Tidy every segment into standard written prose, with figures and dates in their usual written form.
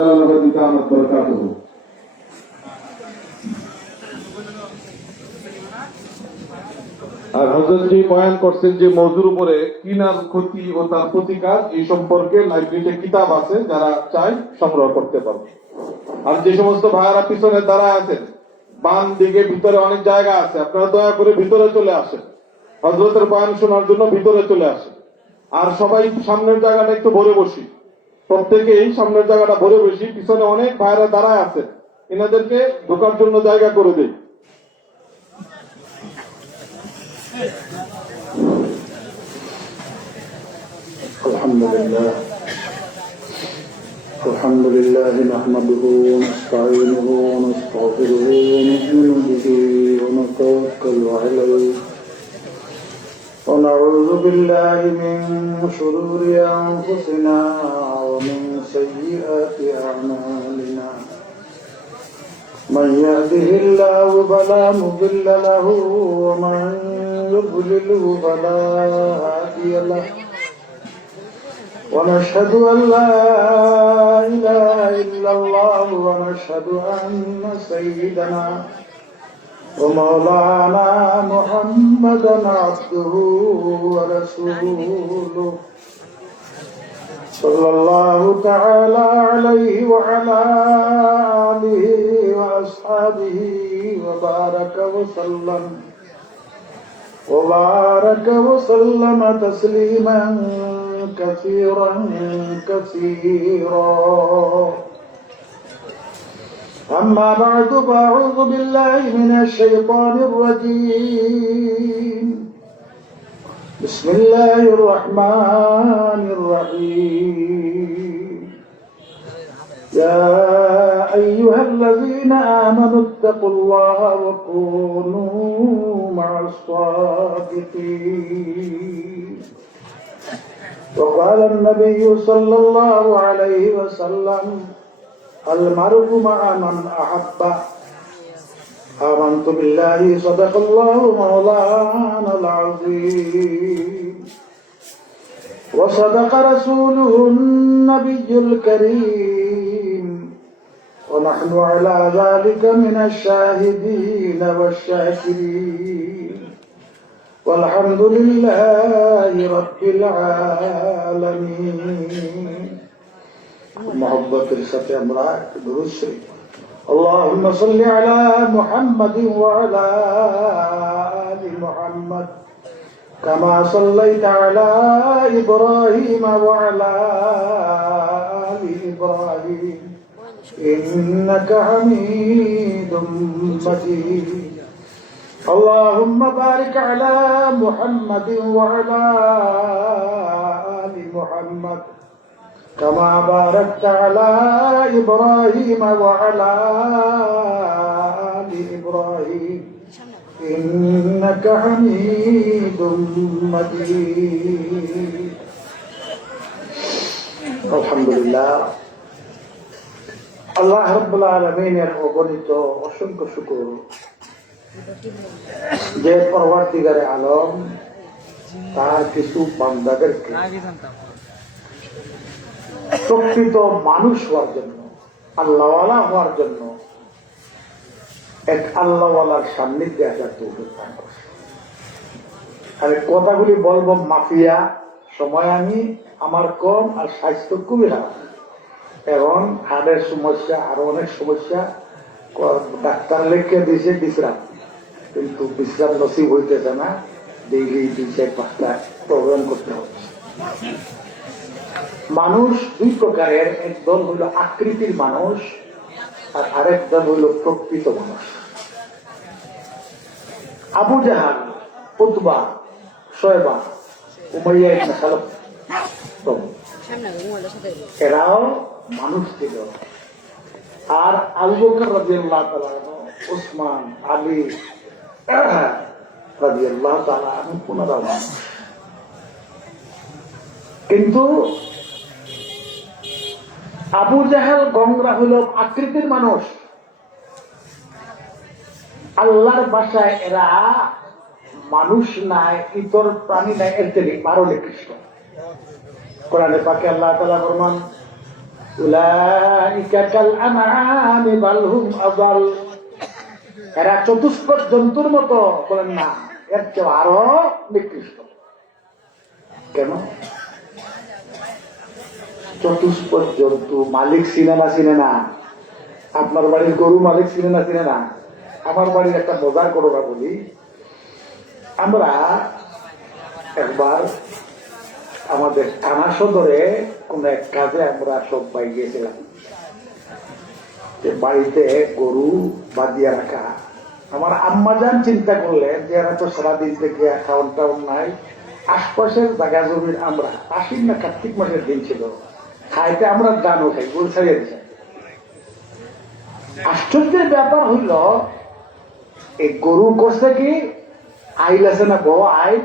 আর হযরতজি বয়ান করছেন যে মওজুর উপরে কিনার ক্ষতি ও তার প্রতিকার এই সম্পর্কে লাইব্রেরিতে কিতাব আছে, যারা চায় সংগ্রহ করতে পারবে। আর যে সমস্ত ভাইয়ারা পিছনে দাঁড়ায় আছেন, বাম দিকে ভিতরে অনেক জায়গা আছে, আপনারা দয়া করে ভিতরে চলে আসেন, হযরতের বয়ান শোনার জন্য ভিতরে চলে আসেন। আর সবাই সামনের জায়গাটা একটু ভরে বসি, প্রত্যেকেই সামনের জায়গাটা ভরে বসি। পিছনে অনেক ভাইয়ারা দাঁড়ায় আছেন, এনাদেরকে ঢোকার জন্য জায়গা করে দেই। الحمد لله نحمده ونستعينه ونستغفره ونؤمن به ونتوكل عليه ونعوذ بالله من شرور أنفسنا ومن سيئات أعمالنا من يهده الله فلا مضل له ومن يضلله فلا هادي له ونشهد أن لا إله إلا الله ونشهد أن سيدنا ومولانا محمدا عبده ورسوله صلى الله تعالى عليه وعلى آله وأصحابه وبارك وسلم تسليما كثيرا أما بعد فأعوذ بالله من الشيطان الرجيم بسم الله الرحمن الرحيم يا أيها الذين آمنوا اتقوا الله وكونوا مع الصادقين وقال النبي صلى الله عليه وسلم المرء مع من أحب آمنت بالله صدق الله مولانا العظيم وصدق رسوله النبي الكريم ونحن على ذلك من الشاهدين والشاكرين والحمد لله رب العالمين محبت السطح امرأة درود شريف اللهم صل على محمد وعلى آل محمد كما صليت على إبراهيم وعلى آل إبراهيم إنك حميد مجيد اللهم بارك على محمد وعلى آل محمد كما باركت على إبراهيم وعلى آل إبراهيم إنك حميد مجيد الحمد لله আল্লাহ রাব্বুল আলামিনের অগণিত অসংখ্য শুকর যে পরওয়ারদিগারে আলম তার কিছু বান্দাদেরকে প্রকৃত মানুষ হওয়ার জন্য, আল্লাহওয়ালা হওয়ার জন্য এক আল্লাহওয়ালার সান্নিধ্যে আসার তৌফিক দান করছে। আর কথাগুলি বলবো মাফিয়া, সময় আমি আমার কম আর স্বাস্থ্য খুবই খারাপ এবং হার্টের সমস্যা, আরো অনেক সমস্যা। ডাক্তার লেখে দিয়েছে বিশ্রাম, কিন্তু বিশ্রাম নসিব হইতেছে না। ডেইলি 2-4-5টা প্রোগ্রাম করতে হচ্ছে। মানুষ দুই প্রকারের, এক দল হইল আকৃতির মানুষ আর আরেক দল হইল প্রকৃত মানুষ। আবু জাহাল, উতবা, শয়বা, উমাইয়া ইবনে খালদ এরাও মানুষ ছিল। আর আবু বকর রাদিয়াল্লাহু তাআলা, ওসমান, আলী রাদিয়াল্লাহু তাআলা পুনরাও মানুষ। কিন্তু আবু জাহেল গংরা হইল আকৃতির মানুষ। আল্লাহর ভাষায় এরা মানুষ নাই, ইতর প্রাণী নাই, এর থেকে আরো নিকৃষ্ট। কোরআনে পাকে আল্লাহ তাআলা ফরমান উলাইকা কাল আনআমি বাল হুম আযাল। এরা চতুষ্পদ জন্তুর মতো, বলেন না, এর চেয়ে আরো নিকৃষ্ট। কেন? চতুষ্পদ জন্তু মালিক চিনে না চিনে না? আপনার বাড়ির গরু মালিক চিনে না চিনে না? আমার বাড়ির একটা মজার ঘটনা বলি। আমরা একবার আমাদের থানা সদরে কোন এক কাজে আমরা সবাই গিয়েছিলাম। যে বাড়িতে গরু বাঁধিয়ে রাখা, আমার আম্মাজান চিন্তা করলেন যে এরা তো সারাদিন থেকে খাওয়ান টাউন নাই, আশপাশের জায়গা জমির আমরা আশ্বিন না কার্তিক মাসের দিন ছিল, খাইতে আমরা দানও খাই, গরু ছাড়িয়ে দিচ্ছে। আশ্চর্যের ব্যাপার হইল, এই গরু করছে কি, আইল আছে না বড় আইল,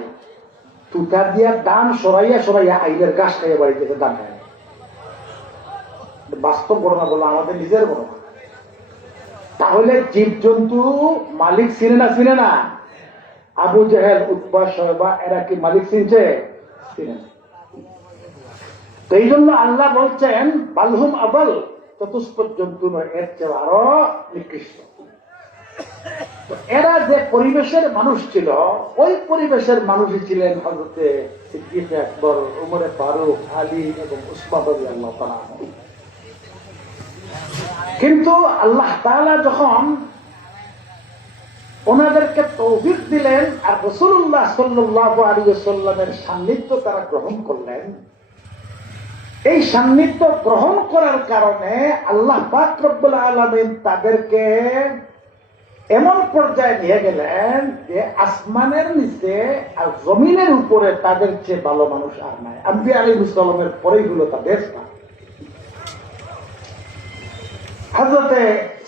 তুতা দিয়া দান সরাইয়া সরাইয়া আইলের গাছ খাইয়া বাড়িতে দান খায়। বাস্তব ঘটনা বললো, আমাদের নিজের ঘটনা। তাহলে জীব জন্তু মালিক চিনে না চিনে না? আবু জেহেল, উতবা, শয়বা এরা কি মালিক চিনছে? চিনে না। তো এই জন্য আল্লাহ বলছেন বালহুম আবাল, চতুষ্পদ জন্তু নয়, এর চেয়ে আরো নিকৃষ্ট। এরা যে পরিবেশের মানুষ ছিল, ওই পরিবেশের মানুষই ছিলেন হযরতে সিদ্দিক আকবর, উমরে ফারুক, আলী এবং উসমান রাদিয়াল্লাহু তাআলা। কিন্তু আল্লাহ তাআলা যখন ওনাদেরকে তৌফিক দিলেন আর রাসূলুল্লাহ সাল্লাল্লাহু আলাইহি ওয়াসাল্লামের সান্নিধ্য তারা গ্রহণ করলেন, এই সান্নিধ্য গ্রহণ করার কারণে আল্লাহ পাক রব্বুল আলামিন তাদেরকে এমন পর্যায়ে নিয়ে গেলেন যে আসমানের নিচে আর জমিনের উপরে তাদের চেয়ে ভালো মানুষ আর নাই। আম্বিয়া আলাইহিস সালামের পরেই হলো তাদের স্থান। হযরতে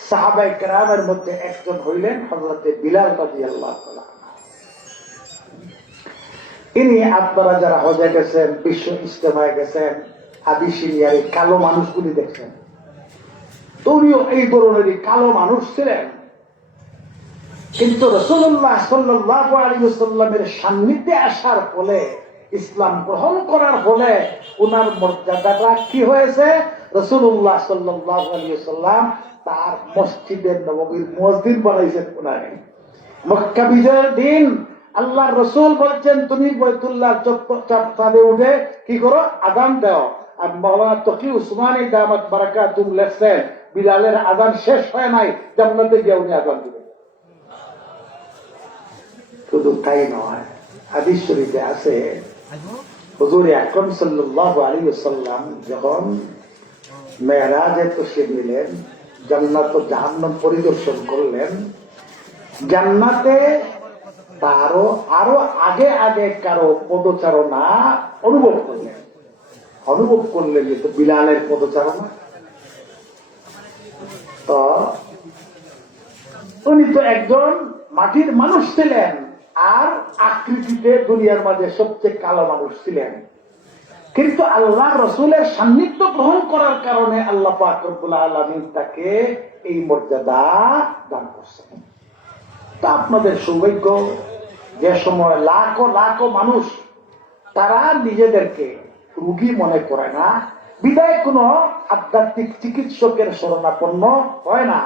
সাহাবায়ে কেরামের মধ্যে একজন হইলেন হযরতে বিলাল রাদিয়াল্লাহু তাআলা। ইনি আপনারা যারা হজে গেছেন, বিশ্ব ইজতেমায় গেছেন, আবিসিনিয়ার কালো মানুষগুলি দেখছেন, উনিও এই ধরনেরই কালো মানুষ ছিলেন। কিন্তু রাসূলুল্লাহ সাল্লাল্লাহু আলাইহি ওয়াসাল্লামের সান্নিধ্যে আসার ফলে, ইসলাম গ্রহণ করার ফলে ওনার মর্যাদাটা কি হয়েছে? রাসূলুল্লাহ সাল্লাল্লাহু আলাইহি ওয়াসাল্লাম তার মসজিদে নববীর মুয়াজ্জিন বানাইছেন ওনাকে। মক্কা বিজয়ের দিন আল্লাহর রাসূল বলছেন, তুমি বাইতুল্লাহর ছাদে উঠে কি করো? আযান দাও। আর মাওলানা তকি উসমানী দামাত বারাকাতুহু লেখছেন, বিলালের আযান শেষ হয় নাই, জান্নাতে গিয়ে উনি আযান দিবেন। শুধু তাই নয়, হাদিস শরীফে আছে হুজুর আকরাম সাল্লাল্লাহু আলাইহি ওয়াসাল্লাম যখন মেরাজে তশরিফ নিলেন, জান্নাত ও জাহান্নাম পরিদর্শন করলেন, জান্নাতে তারও আরো আগে আগে কারো পদচারণা অনুভব করলেন যে তো বিলালের পদচারণা। তো উনি তো একজন মাটির মানুষ ছিলেন, আর আকৃতিতে দুনিয়ার মাঝে সবচেয়ে কালো মানুষ ছিলেন। কিন্তু আল্লাহ রসুলের সান্নিধ্য গ্রহণ করার কারণে আল্লাহ পাক রব্বুল আলামিন তাকে এই মর্যাদা দান করছেন। তা আপনাদের সৌভাগ্য, যে সময় লাখো লাখো মানুষ তারা নিজেদেরকে রোগী মনে করে না, বিদায় কোনো আধ্যাত্মিক চিকিৎসকের শরণাপন্ন হয় না।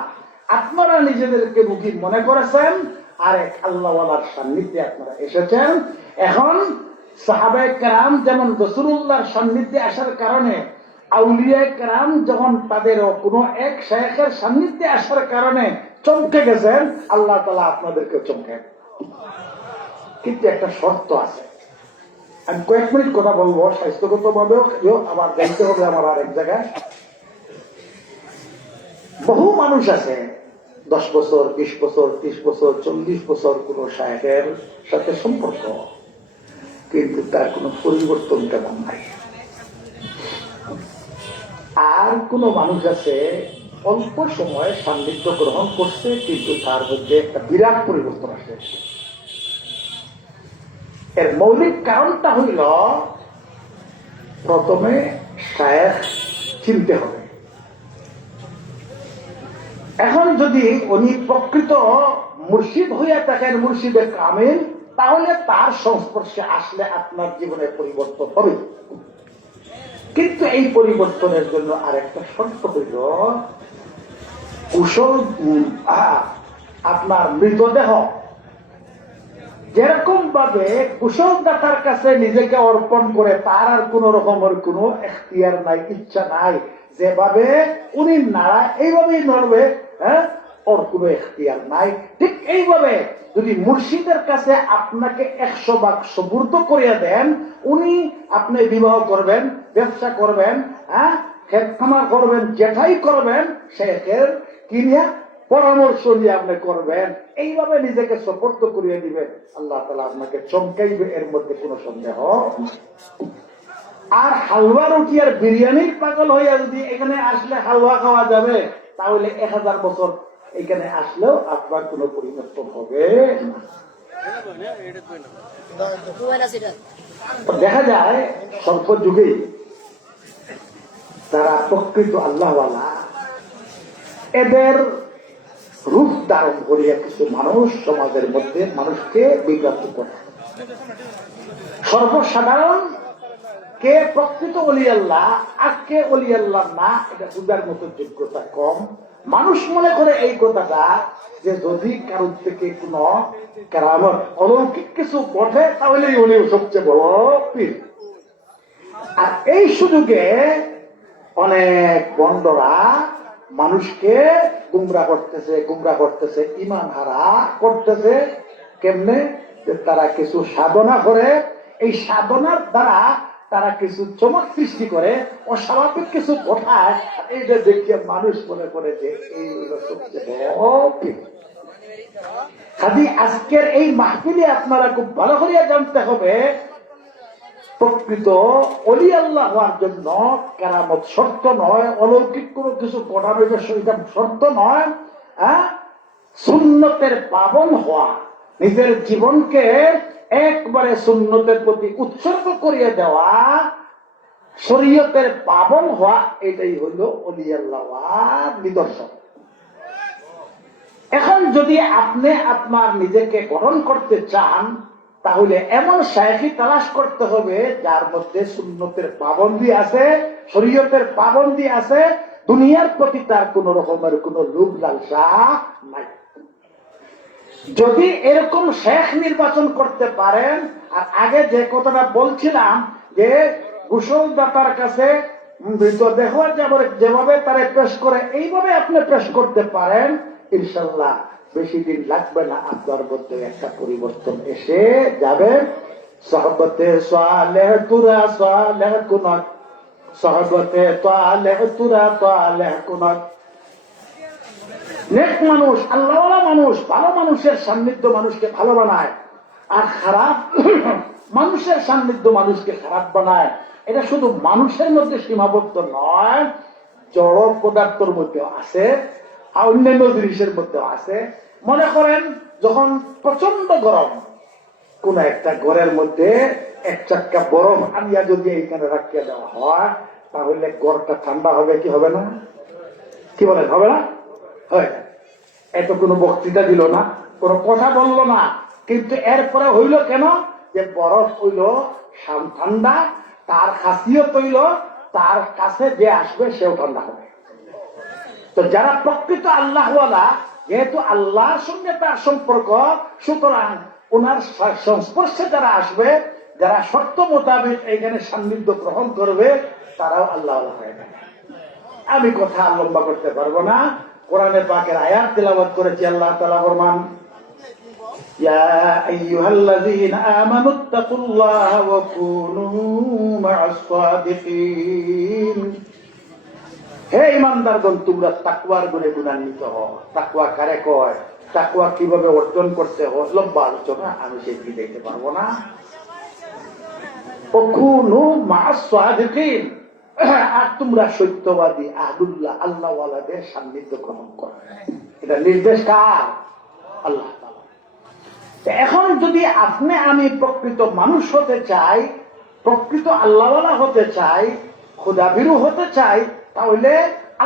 আপনারা নিজেদেরকে রোগী মনে করেছেন, আর এক আল্লাহওয়ালার সান্নিধ্যে আপনারা এসেছেন। এখন সাহাবায়ে কেরাম যেমন রাসূলুল্লাহর সান্নিধ্যে আসার কারণে, আউলিয়ায়ে কেরাম যখন তাদের কোনো এক শায়েখের সান্নিধ্যে আসার কারণে চমকে গেছেন, আল্লাহ তাআলা আপনাদেরকে চমকে। কিন্তু একটা শর্ত আছে, আমি কয়েক মিনিট কথা বলবো, স্বাস্থ্যগত ভাবেও আবার যাইতে হবে আমার আর এক জায়গায়। বহু মানুষ আছে 10 বছর, 20 বছর, 30 বছর, 40 বছর কোন শায়েখের সাথে সম্পর্ক, কিন্তু তার কোন পরিবর্তন তেমন নাই। আর কোন মানুষ আছে অল্প সময় সান্নিধ্য গ্রহণ করছে, কিন্তু তার মধ্যে একটা বিরাট পরিবর্তন আসে। এর মৌলিক কারণটা হইল, প্রথমে শায়েখ চিনতে হবে। এখন যদি উনি প্রকৃত মুর্শিদ হইয়া থাকেন, মুর্শিদে কামিল, তাহলে তার সংস্পর্শে আসলে আপনার জীবনে পরিবর্তন হবে। কিন্তু এই পরিবর্তনের জন্য আরেকটা শর্ত হইল কুশল আপনার মৃতদেহ যেরকম ভাবে কুশলদাতার কাছে নিজেকে অর্পণ করে তার আর কোন রকমের কোন এখতিয়ার নাই, ইচ্ছা নাই, যেভাবে উনি নাড়া এইভাবেই নড়বে, হ্যাঁ, ওর কোন এখতিয়ার নাই। ঠিক এইভাবে যদি মুর্শিদের কাছে আপনাকে 100 ভাগ সুপুর্দ করিয়া দেন, উনি আপনি বিবাহ করবেন, ব্যবসা করবেন, হ্যাঁ, খেতখানা করবেন, যেটাই করবেন শেখের কিনিয়া পরামর্শ নিয়ে আপনি করবেন, এইভাবে নিজেকে সুপুর্দ করিয়ে দিবেন, আল্লাহ তাআলা আপনাকে চমকাইবে, এর মধ্যে কোনো সন্দেহ। আর হালুয়া রুটি আর বিরিয়ানির পাগল হইয়া যদি এখানে আসলে হালুয়া খাওয়া যাবে, তাহলে 1000 বছর এখানে আসলেও আপনার কোনো পরিবর্তন হবে না। দেখা যায় স্বল্প যুগে তারা প্রকৃত আল্লাহওয়ালা, এদের রূপ ধারণ করিয়া কিছু মানুষ সমাজের মধ্যে মানুষকে বিভ্রান্ত করে। সর্বসাধারণ কে প্রকৃত ওলি আল্লাহ আর কে ওলি আল্লাহ না, এটা বুঝার মতো যোগ্যতা কম। মানুষ মনে করে এই কথাটা যে যদি কারোর থেকে কোন কেরামত অলৌকিক কিছু ঘটে তাহলে উনি সবচেয়ে বড় পীর। আর এই সুযোগে অনেক বন্ডরা মানুষকে গুমরা করতেছে, ইমান হারা করতেছে। কেমনে? যে তারা কিছু সাধনা করে, এই সাধনার দ্বারা তারা কিছু চমক সৃষ্টি করে, অস্বাভাবিক কিছু ঘটায়, এইটা দেখিয়ে মানুষ মনে করে যে এই হলো সবচেয়ে বড় পীর। খালি আজকের এই মাহফিলে আপনারা খুব ভালো করে জানতে হবে, প্রকৃত ওলি আল্লাহ হওয়ার জন্য কেরামত শর্ত নয়, অলৌকিক কোন কিছু ঘটানোর এটা শর্ত নয়। সুন্নতের পাবন হওয়া, নিজের জীবনকে একবারে সুন্নতের প্রতি উৎসর্গ করিয়ে দেওয়া, শরীয়তের পাবন হওয়া, এটাই হইল ওলি আল্লাহ হওয়ার নিদর্শন। এখন যদি আপনি আপনার নিজেকে গঠন করতে চান, তাহলে এমন শায়খি তালাশ করতে হবে যার মধ্যে সুন্নতের পাবন্দি আছে, শরীয়তের পাবন্দি আছে, দুনিয়ার প্রতি তার কোন রকমের কোন লোভ লালসা নাই। যদি এরকম শেখ নির্বাচন করতে পারেন, আর আগে যে কথাটা বলছিলাম যে গোসলদাতার কাছে মৃতদেহ যেভাবে তারা পেশ করে এইভাবে আপনি পেশ করতে পারেন, ইনশাল্লাহ বেশি দিন লাগবে না, আপনার মধ্যে একটা পরিবর্তন এসে যাবে। সহবতে সালেহ তুরা সালেহ কুনাত, সহবতে সালেহ তুরা সালেহ কুনাত। নেক মানুষ, আল্লাহওয়ালা মানুষ, ভালো মানুষের সান্নিধ্য মানুষকে ভালো বানায়, আর খারাপ মানুষের সান্নিধ্য মানুষকে খারাপ বানায়। এটা শুধু মানুষের মধ্যে সীমাবদ্ধ নয়, জড় পদার্থের মধ্যেও আছে, আর অন্যান্য জিনিসের মধ্যেও আছে। মনে করেন যখন প্রচন্ড গরম, কোন একটা ঘরের মধ্যে এক চাক্কা বরফ আনিয়া যদি এইখানে রাখিয়া দেওয়া হয়, তাহলে ঘরটা ঠান্ডা হবে কি হবে না? কি বলেন, হবে না? হয়। এত কোনো বক্তৃতা দিল না, কোনো কথা বলল না, কিন্তু এরপরে হইল কেন? যে বরফ হইল ঠান্ডা, তার খাসিয়ত হইল তার কাছে যে আসবে সেও ঠান্ডা হবে। তো যারা প্রকৃত আল্লাহওয়ালা, যেহেতু আল্লাহর সঙ্গে তার সম্পর্ক, সুতরাং ওনার সংস্পর্শে যারা আসবে, যারা শর্ত মোতাবেক এখানে সান্নিধ্য গ্রহণ করবে, তারাও আল্লাহওয়ালা হয়ে যাবে। আমি কথা লম্বা করতে পারবো না। কোরআনে পাকের আয়াত তেলাওয়াত করেছি। আল্লাহ তাআলা ফরমান, ইয়া আইয়ুহাল্লাযীনা আমানুত্তাকুল্লাহা ওয়া কুনু মা'আস সাদিকিন। হে ঈমানদারগণ, তোমরা তাকওয়ার গুণে গুণান্বিত হও। তাকওয়া কারে কয়? তাকওয়া কিভাবে অর্জন করতে হয়, লম্বা আলোচনা, আমি সেটি দেখতে পারবো না। ওয়া কুনু মা'আস সাদিকিন, আর তোমরা সত্যবাদী আহদুল্লাহ আল্লাহওয়ালাদের সান্নিধ্য গ্রহণ করো। এটা নির্দেশ কার? আল্লাহ তাআলা। এখন যদি আপনি আমি প্রকৃত মানুষ হতে চাই, প্রকৃত আল্লাহওয়ালা হতে চাই, খোদাভীরু হতে চাই, তাহলে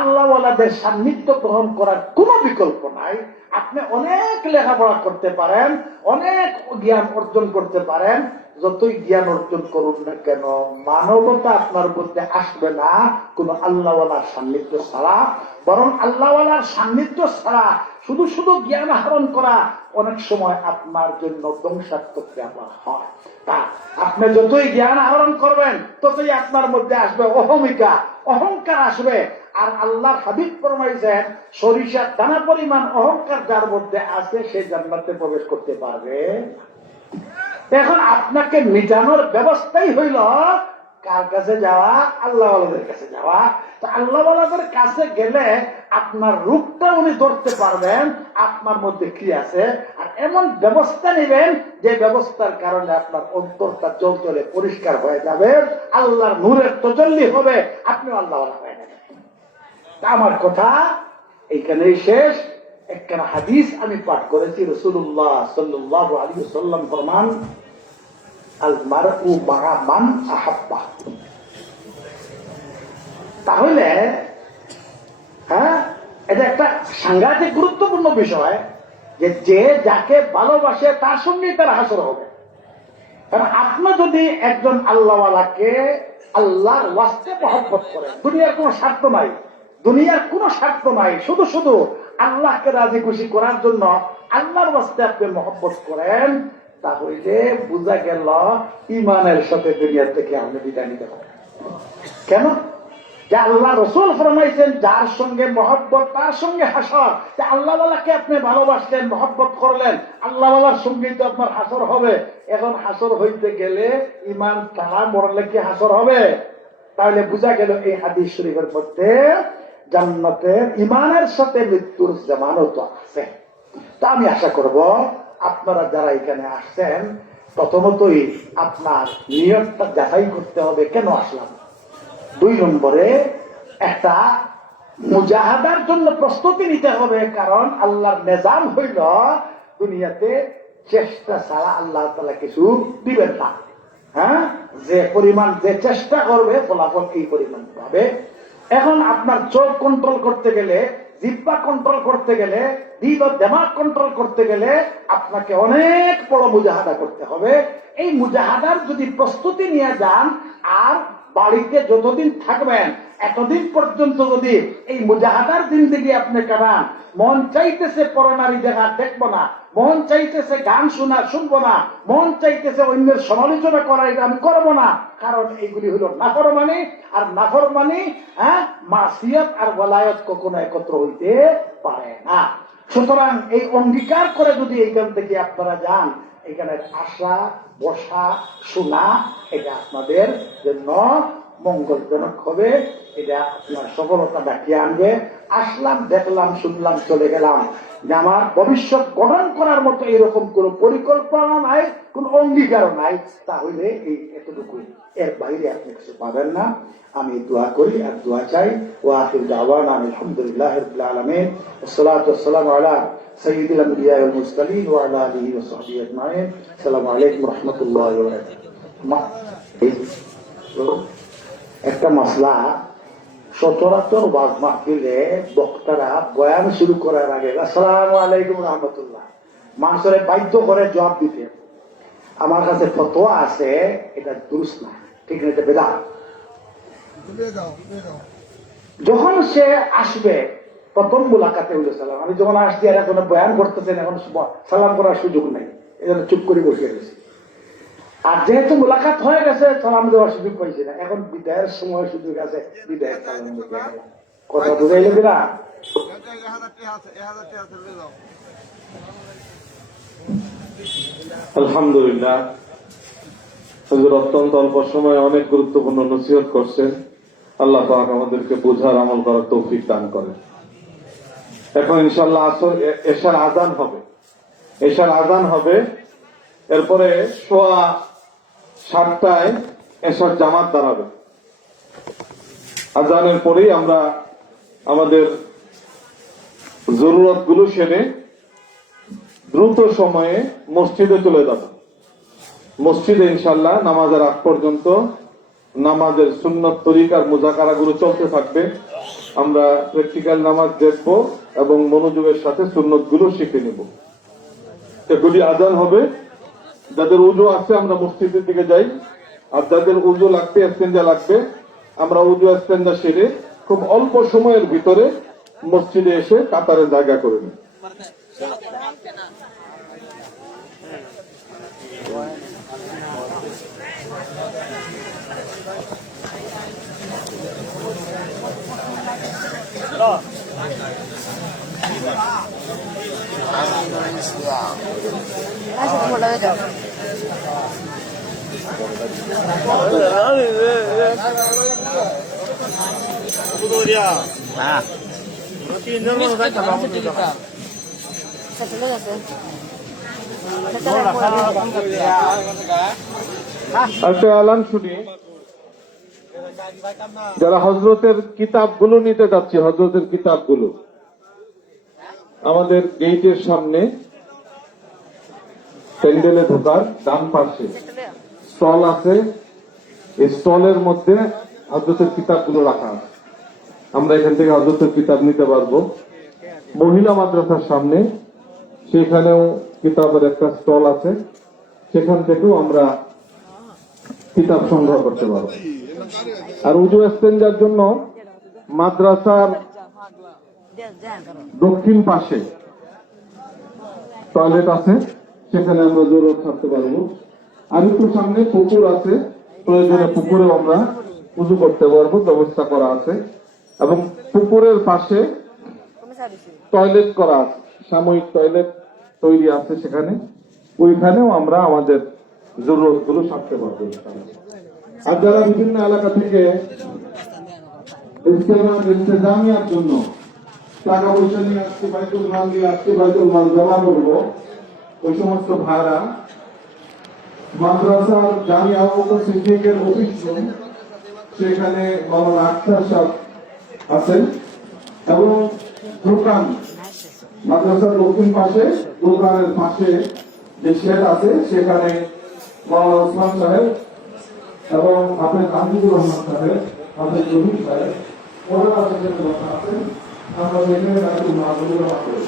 আল্লাহওয়ালাদের সান্নিধ্য গ্রহণ করার কোনো বিকল্প নাই। আপনি অনেক লেখাপড়া করতে পারেন, অনেক জ্ঞান অর্জন করতে পারেন, যতই জ্ঞান অর্জন করুন না কেন, মানবতা আপনার মধ্যে আসবে না কোন আল্লাহওয়ালার সান্নিধ্য ছাড়া। বরং আল্লাহওয়ালার সান্নিধ্য ছাড়া শুধু শুধু জ্ঞান আহরণ করা অনেক সময় আপনার জন্য ধ্বংসাত্মক ব্যাপার হয়। তা আপনি যতই জ্ঞান আহরণ করবেন ততই আপনার মধ্যে আসবে অহমিকা, অহংকার আসবে। আর আল্লাহ হাবিব ফরমাইছেন, সরিষার দানা পরিমাণ অহংকার যার মধ্যে আছে সে জান্নাতে প্রবেশ করতে পারবে। এখন আপনাকে মিটানোর ব্যবস্থাই হইল কার কাছে যাওয়া? আল্লাহওয়ালাদের কাছে যাওয়া। তো আল্লাহওয়ালাদের কাছে গেলে আপনার রূপটা উনি ধরতে পারবেন, আপনার মধ্যে কি আছে, আর এমন ব্যবস্থা নেবেন যে ব্যবস্থার কারণে আপনার অন্তরটা চলচলে পরিষ্কার হয়ে যাবে, আল্লাহর নূরের তজল্লি হবে, আপনি আল্লাহওয়ালা হয়ে যাবেন। তা আমার কথা এইখানেই শেষ। একখানা হাদিস আমি পাঠ করেছি, রাসূলুল্লাহ সাল্লাল্লাহু আলাইহি ওয়াসাল্লাম ফরমান, আল মারউ মা'a মান আহাব্বা। তাহলে এটা একটা সাংঘাতিক গুরুত্বপূর্ণ বিষয় যে যে যাকে ভালোবাসে তার সঙ্গেই তার হাসর হবে। কারণ আপনি যদি একজন আল্লাহওয়ালাকে আল্লাহর ওয়াস্তে মহব্বত করেন, দুনিয়ার কোনো স্বার্থ নাই, দুনিয়ার কোনো স্বার্থ নাই, শুধু শুধু আল্লাহকে রাজি খুশি করার জন্য আল্লাহর ওয়াস্তে আপনি মহব্বত করেন, তাহলে বোঝা গেল ইমানের সাথে দুনিয়ার থেকে আপনি বিদায় নিতে পারেন। কেন? যে আল্লাহ রসুল ফরমাইছেন যার সঙ্গে মহব্বত তার সঙ্গে হাসর। আল্লাহওয়ালাকে আপনি ভালোবাসলেন, মহব্বত করলেন, আল্লাহওয়ালার সঙ্গেই তো আপনার হাসর হবে। এখন হাসর হইতে গেলে ইমান তারা মরলে কি হাসর হবে? তাহলে বোঝা গেল এই হাদিস শরীফের মধ্যে জান্নাতে ইমানের সাথে মৃত্যুর জামানত আছে। তা আমি আশা করব আপনারা যারা এখানে আসছেন, প্রথমতই আপনার নিয়তটা যাচাই করতে হবে, কেন আসলাম। 2 নম্বরে একটা মুজাহাদার জন্য প্রস্তুতি নিতে হবে, কারণ আল্লাহর নিজাম হইল দুনিয়াতে চেষ্টা ছাড়া আল্লাহ তাআলা কিছু দিবেন না। যে পরিমাণ যে চেষ্টা করবে ফলাফল এই পরিমাণ পাবে। এখন আপনার চোখ কন্ট্রোল করতে গেলে, জিহ্বা কন্ট্রোল করতে গেলে, দিল ও দিমাগ কন্ট্রোল করতে গেলে আপনাকে অনেক বড় মুজাহাদা করতে হবে। এই মুজাহাদার যদি প্রস্তুতি নিয়ে যান আর বাড়িতে যতদিন থাকবেন এতদিন পর্যন্ত যদি এই মুজাহাদার জিন্দেগি আপনি কাটান, মন চাইতেছে পরনারী দেখা দেখবো না, মন চাইতেছে গান শোনা শুনবো না, মন চাইতেছে অন্যের সমালোচনা করা এটা আমি করবো না, কারণ এইগুলি হলো নাফরমানি। আর নাফরমানি মাসিয়াত আর ওয়ালায়াত কখনো একত্র হইতে পারে না। সুতরাং এই অঙ্গীকার করে যদি এইখান থেকে আপনারা যান, এখানে আসা বসা শোনা এটা আপনাদের জন্য মঙ্গলজনক হবে, এটা আপনার সফলতা দেখিয়ে আনবে। আসলাম, দেখলাম, শুনলাম, চলে গেলাম, যে আমার ভবিষ্যৎ গঠন করার মতো এরকম কোন পরিকল্পনা নাই, কোন অঙ্গীকারও নাই, তাহলে এই এতটুকুই, এর বাইরে আপনি কিছু পাবেন না। আমি দোয়া করি আর দোয়া চাই। ওয়া আখিরু দাওয়ানা আলহামদুলিল্লাহি রাব্বিল আলামিন, ওয়াসসালাতু ওয়াসসালামু আলা সাইয়্যিদিল আমবিয়া ওয়াল মুরসালিন ওয়া আলা আলিহি ওয়া সাহবিহি আজমাইন। আসসালামু আলাইকুম ওয়া রাহমাতুল্লাহি ওয়া বারাকাতুহু। একটা মাসলা, সচরাচর ওয়াজ মাহফিলে বক্তারা বয়ান শুরু করার আগে আসসালামু আলাইকুম ওয়া রাহমাতুল্লাহ মানুষের বাধ্য করে জবাব দিতে। আমার কাছে ফতোয়া আছে এটা দুরুস্ত না, ঠিক না, এটা বেদাত। যখন সে আসবে প্রথম মুলাকাতে হইল সালাম। আমি যখন আসছি আর এখন বয়ান করতেছেন, এখন সালাম করার সুযোগ নেই, এই জন্য চুপ করে বসে গেছি। আর যেহেতু মুলাকাত হয়ে গেছে, সালাম দেওয়ার সুযোগ পাইছি না, এখন বিদায়ের সময় সুযোগ আছে, বিদায়ের সালাম কথা বুঝাইলে কিনা? আলহামদুলিল্লাহ, হুজুর অত্যন্ত অল্প সময়ে অনেক গুরুত্বপূর্ণ নসিহত করছেন। আল্লাহ পাক আমাদেরকে বোঝার আমল করার তৌফিক দান করেন। এখন ইনশাআল্লাহ আসর এশার আজান হবে, এশার আজান হবে, এরপরে 7:15 এশার জামাত দাঁড়াবে। আজানের পরেই আমরা আমাদের জরুরত গুলো সেরে দ্রুত সময়ে মসজিদে চলে যাব। মসজিদে ইনশাআল্লাহ নামাজের আগ পর্যন্ত নামাজের সুন্নত তরিকার মুজাকারা গুলো চলতে থাকবে। আমরা প্র্যাকটিক্যাল নামাজ দেখব এবং মনোযোগের সাথে সুন্নত গুলো শিখে নিব। এগুলি আজান হবে, যাদের উজু আছে আমরা মসজিদের দিকে যাই, আর যাদের উজু লাগবে ইস্তেঞ্জা লাগবে আমরা উজু ইস্তেঞ্জা সেরে খুব অল্প সময়ের ভিতরে মসজিদে এসে কাতারে জায়গা করে নিই। একটা এলান শুনি, যারা হজরতের কিতাবগুলো নিতে যাচ্ছে, হজরতের কিতাবগুলো আমাদের গেটের সামনে প্যান্ডেলে ঢোকার ডান পাশে স্টল আছে, এই স্টলের মধ্যে হজরতের কিতাবগুলো রাখা আছে। আমরা এখান থেকে হজরতের কিতাব নিতে পারবো। মহিলা মাদ্রাসার সামনে সেখানেও কিতাবের একটা স্টল আছে, সেখান থেকেও আমরা কিতাব সংগ্রহ করতে পারবো। আর উজু ইস্তেঞ্জার জন্য মাদ্রাসার দক্ষিণ পাশে টয়লেট আছে, সেখানে আমরা জরুরত থাকতে পারবো। আর একটু সামনে পুকুর আছে, প্রয়োজনে পুকুরেও আমরা উজু করতে পারবো, ব্যবস্থা করা আছে। এবং পুকুরের পাশে টয়লেট করা আছে, সাময়িক টয়লেট তৈরি আছে সেখানে, ওইখানেও আমরা আমাদের জরুরত গুলো সারতে পারবো। আর যারা বিভিন্ন এলাকা থেকে ইস্তেজামিয়ার জন্য টাকা পয়সা নিয়ে আসছে, বাইতুল মাল দিয়ে আসছে, বাইতুল মাল জমা করবো, ওই সমস্ত ভাড়া মাদ্রাসার জামিয়া সিদ্দিকের অফিস রুম, সেখানে মাওলানা আখতার সাহেব আছেন। এবং দোকান মাদ্রাসার দক্ষিণ পাশে, দোকানের পাশে যে শেড আছে সেখানে মাওলানা ওসমান সাহেব এবং আপনার কামরুল রহমান সাহেব, আপনার জমির সাহেব, ওনারা সেখানে বসা আছেন। আমরা সেখানে তাদের মালগুলো জমা করি।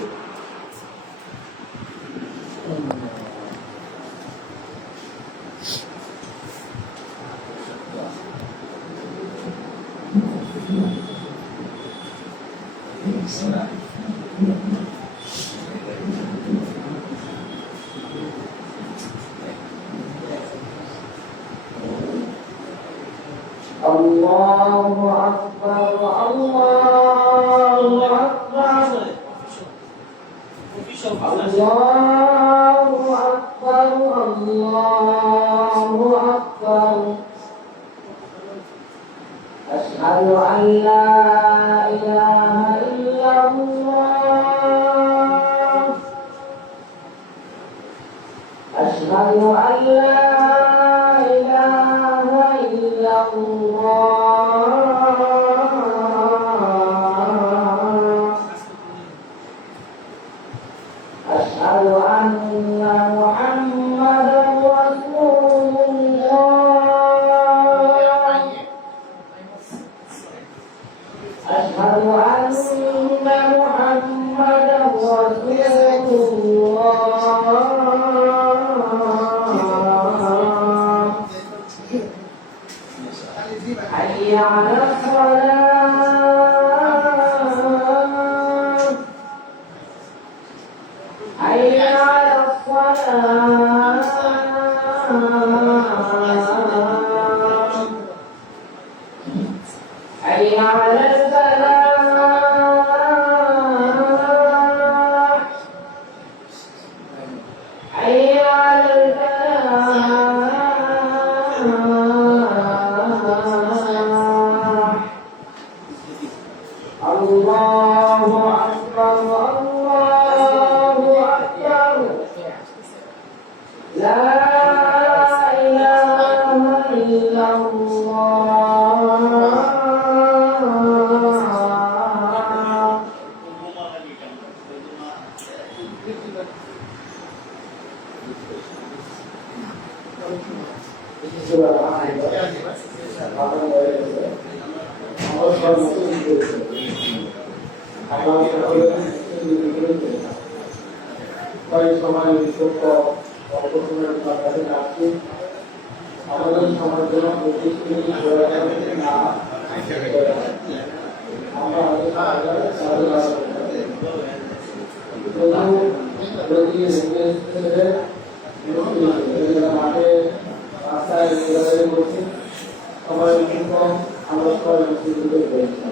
Allahu Akbar, Allahu Akbar, Allahu Akbar, Allahu Akbar. Ashhadu an la ilaha illallah. Ashhadu an la أشهد أن محمدا رسول الله. أشهد أن محمدا رسول الله. حي على الصلاة، حي على الصلاة، حي على الفلاح، حي على الفلاح. الله أكبر، الله أكبر، لا إله إلا الله. সময় অপরচুনিটি কাছে রাখছি আমাদের সমাজের প্রতিষ্ঠিত না আমরা মাঠে রাস্তায় করছি সবাই আমরা সবাই পেয়েছি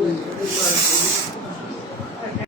Thank you.